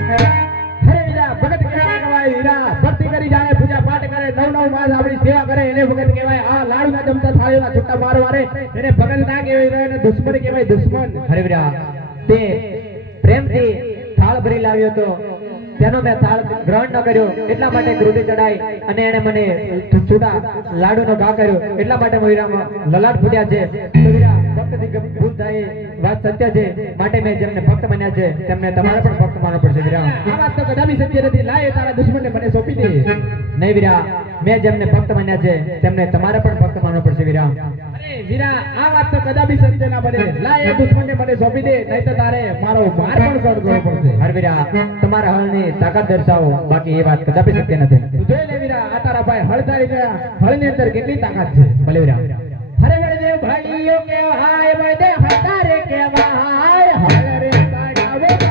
હરે વીરા ભગત કહેવાય વીરા ભક્તિ કરી જાય પૂજા પાઠ કરે નવ માસ આપણી સેવા કરે એને ભગત કહેવાય આ લાડુના જમતા થાળીના છૂટા માર વારે એને ભગત ના કહેવાય એને દુશ્મન કહેવાય દુશ્મન હરે વીરા તે પ્રેમથી થાળ ભરી લાવ્યો તો તેનો મેં થાળ ગ્રહણ ન કર્યો એટલા માટે ક્રોધે ચડાઈ અને એને મને છૂટા લાડુનો ઘા કર્યો એટલા માટે વીરામાં લલાટ ફૂટ્યા છે તો વીરા ભક્તથી ભૂલ થાય વાત સત્ય છે માટે મેં જેમને ભક્ત માન્યા છે તેમને તમારે પણ ભક્ત માનવો પડશે વીરા આ વાત તો કદાપી સત્ય નથી લાય તારા દુશ્મનને મને સોંપી દે નહીં વીરા મેં જેમને ભક્ત માન્યા છે તેમને તમારે પણ ભક્ત માનવો પડશે વીરા અરે વીરા આ વાત તો કદાપી સત્ય ના બને લાય દુશ્મનને મને સોંપી દે નહીં તો તારે મારો માર પણ કરવો પડશે હર વીરા તમારા હળની તાકાત દર્શાવો બાકી એ વાત કદાપી સત્ય નથી જોઈ લે વીરા આ તારા ભાઈ હળદારી હળની અંદર કેટલી તાકાત છે ભલે વીરા હરે વળદેવ ભાઈઓ કે હાય વળદે હતારે કે હાય હરે સાડાવે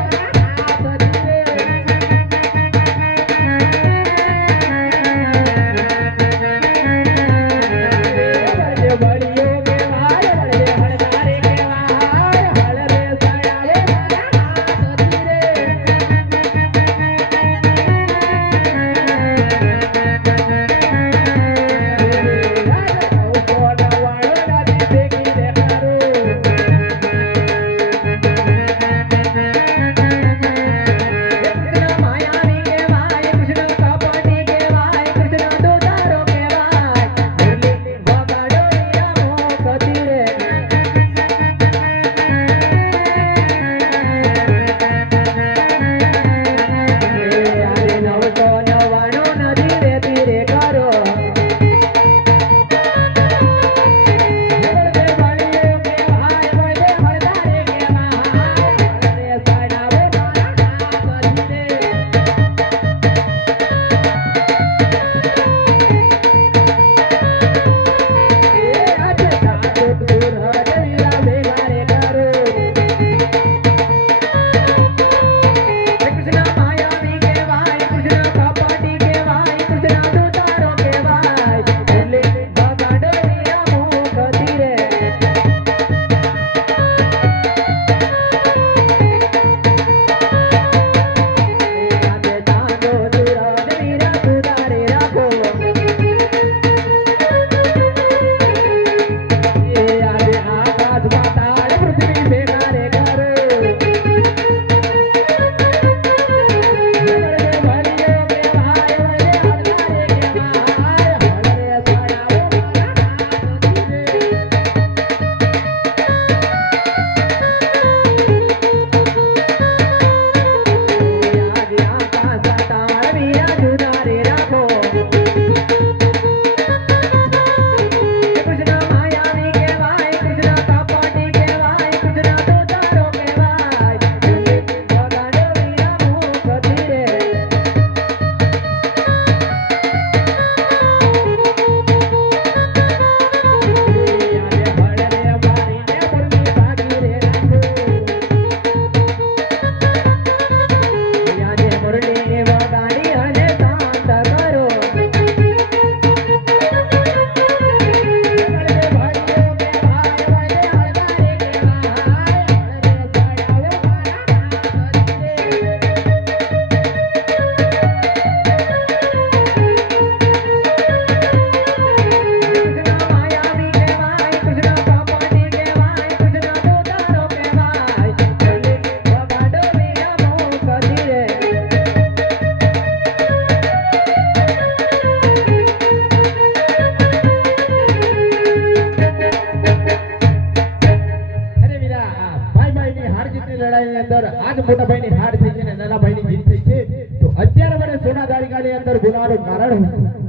લડાઈની અંદર આજ મોટા ભાઈની હાર થઈ છે ને નાના ભાઈની જીત થઈ છે તો અત્યારે મને સોના દારિકાની અંદર બોલાવવાનું કારણ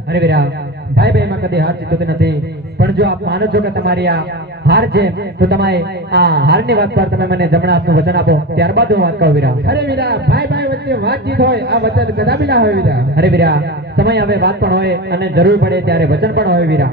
અરે વીરા ભાઈ ભાઈમાં કદી હાર જીતતી નથી પણ જો આપ માનો છો કે તમારી આ હાર છે તો તમે આ હારની વાત પર તમે મને જમણા હાથનું વચન આપો ત્યારબાદ હું વાત કહું વીરા અરે વીરા ભાઈ ભાઈ વચ્ચે વાતચીત હોય આ વચન કદાપી ના હોય વીરા અરે વીરા સમય આવે વાત પણ હોય અને જરૂર પડે ત્યારે વચન પણ હોય વીરા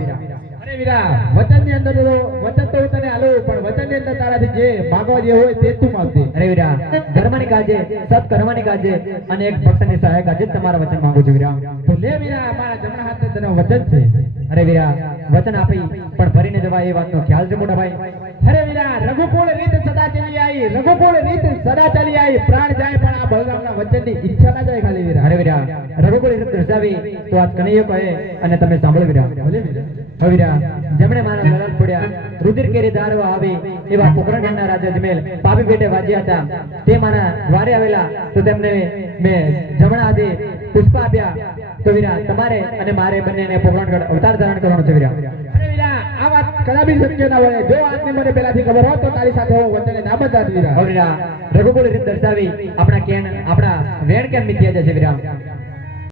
અરે વીરા વચનની અંદર વચન તો હું તને આલું પણ વચનની અંદર તારાથી જે માંગવા જે હોય તે તું માંગજે અરે વીરા ધર્મની કાજે સત કરવાની કાજે અને એક ભક્તની સહાય કાજે તમારા વચન માંગુ છું વીરા તો લે વીરા મારા જમણા હાથે તને વચન છે અરે વીરા વચન આપી પણ ફરીને જવાય એ વાતનો ખ્યાલ છે મોટા ભાઈ અરે વીરા રઘુકુળ રીત સદા ચાલી આવી, રઘુકુળ રીત સદા ચાલી આવી, પ્રાણ જાય પણ આ બલરામના વચનની ઈચ્છા ના જાય ખાલી વીરા. અરે વીરા રઘુકુળ રીત દર્શાવી તો આજ કનૈયો કહે અને તમે સાંભળો વીરા. ભલે વીરા. હવે વીરા જેમણે મારા લડત પડ્યા રુધિર કેરી ધારવા આવી એવા પોખરણના રાજા જમેલ પાપી પેટે વાજ્યા હતા, તે મારા દ્વારે આવેલા તો તેમને મેં જમણા હાથે પુષ્પ આપ્યા. તો વીરા તમારે અને મારે બંનેને પોખરણગઢ અવતાર ધારણ કરવાનો છે વીરા. અરે વીરા આ વાત કદાપી શક્ય ના હોય. જો આજની મને પહેલાથી ખબર હોત તો તારી સાથે હું વચને ના બતાત વીરા. હવે વીરા રઘુકુળ રીત દર્શાવી આપણા વેણ કેમ મિથ્યા જશે વીરા.